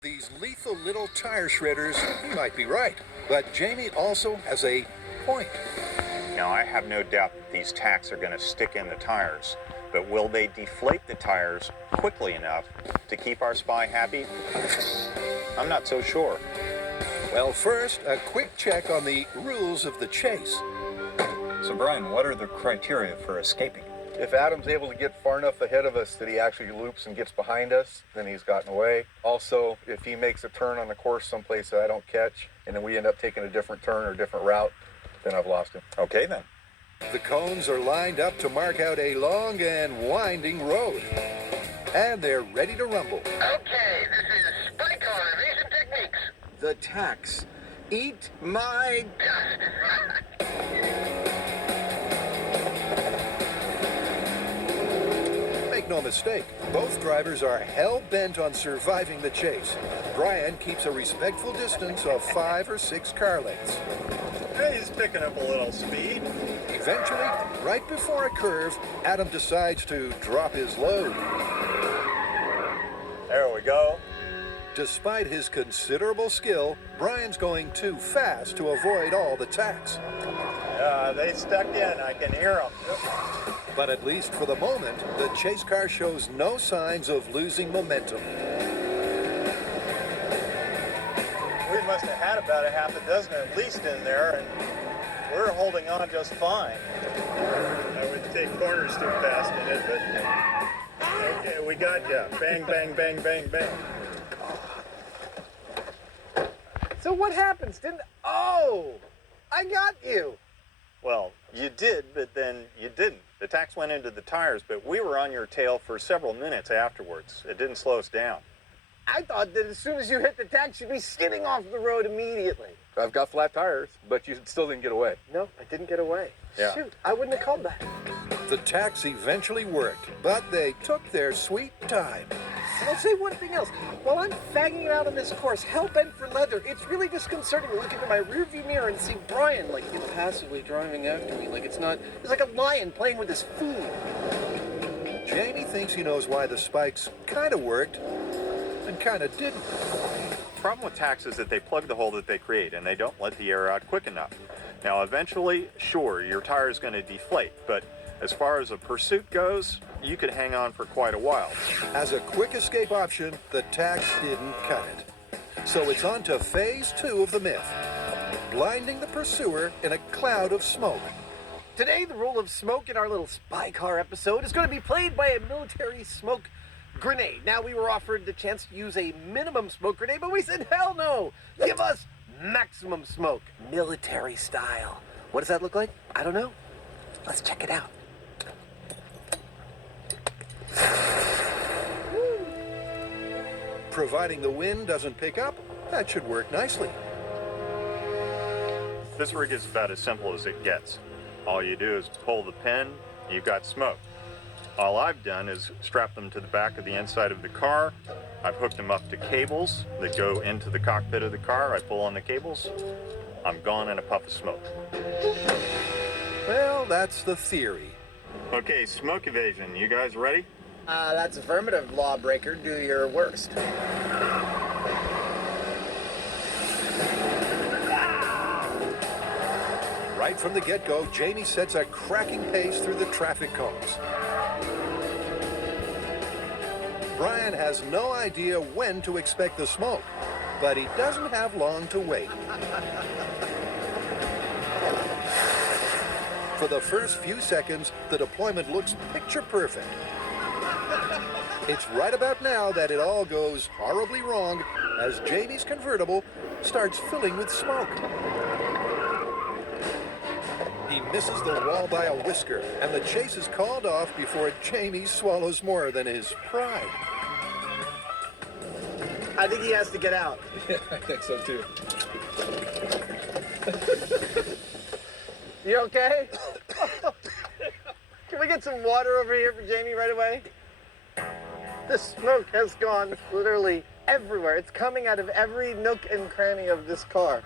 These lethal little tire shredders, he might be right, but Jamie also has a point. Now, I have no doubt that these tacks are going to stick in the tires, but will they deflate the tires quickly enough to keep our spy happy? I'm not so sure. Well, first, a quick check on the rules of the chase. So, Brian, what are the criteria for escaping? If Adam's able to get far enough ahead of us that he actually loops and gets behind us, then he's gotten away. Also, if he makes a turn on the course someplace that I don't catch, and then we end up taking a different turn or a different route, then I've lost him. Okay, then. The cones are lined up to mark out a long and winding road. And they're ready to rumble. Okay, this is Spy Car Evasive Techniques. The tacks. Eat my... Make no mistake, both drivers are hell-bent on surviving the chase. Brian keeps a respectful distance of 5 or 6 car lengths. Hey, he's picking up a little speed. Eventually, right before a curve, Adam decides to drop his load. There we go. Despite his considerable skill, Brian's going too fast to avoid all the tacks. They stuck in. I can hear them. But at least for the moment, the chase car shows no signs of losing momentum. We must have had about a half a dozen at least in there, and we're holding on just fine. I would take corners too fast in it, but okay, we got you. Bang, bang, bang, bang, bang. So what happens? Oh! I got you! Well, you did, but then you didn't. The tacks went into the tires, but we were on your tail for several minutes afterwards. It didn't slow us down. I thought that as soon as you hit the tacks, you'd be skidding off the road immediately. I've got flat tires, but you still didn't get away. No, I didn't get away. Yeah. Shoot, I wouldn't have called that. The tacks eventually worked, but they took their sweet time. And I'll say one thing else. While I'm fagging out on this course, hell-bent for leather, it's really disconcerting to look into my rearview mirror and see Brian, like, impassively driving after me. Like it's like a lion playing with his food. Jamie thinks he knows why the spikes kind of worked and kind of didn't. The problem with tacks is that they plug the hole that they create, and they don't let the air out quick enough. Now, eventually, sure, your tire is going to deflate, but as far as a pursuit goes, you could hang on for quite a while. As a quick escape option, the tacks didn't cut it. So it's on to phase 2 of the myth, blinding the pursuer in a cloud of smoke. Today, the role of smoke in our little spy car episode is going to be played by a military smoke grenade. Now, we were offered the chance to use a minimum smoke grenade, but we said, hell no! Give us maximum smoke, military style. What does that look like? I don't know. Let's check it out. Providing the wind doesn't pick up, that should work nicely. This rig is about as simple as it gets. All you do is pull the pin, you've got smoke. All I've done is strap them to the back of the inside of the car. I've hooked them up to cables that go into the cockpit of the car. I pull on the cables, I'm gone in a puff of smoke. Well, that's the theory. Okay, smoke evasion, you guys ready? That's affirmative, lawbreaker. Do your worst. Right from the get-go, Jamie sets a cracking pace through the traffic cones. Brian has no idea when to expect the smoke, but he doesn't have long to wait. For the first few seconds, the deployment looks picture perfect. It's right about now that it all goes horribly wrong as Jamie's convertible starts filling with smoke. He misses the wall by a whisker, and the chase is called off before Jamie swallows more than his pride. I think he has to get out. Yeah, I think so too. You okay? Can we get some water over here for Jamie right away? The smoke has gone literally everywhere. It's coming out of every nook and cranny of this car.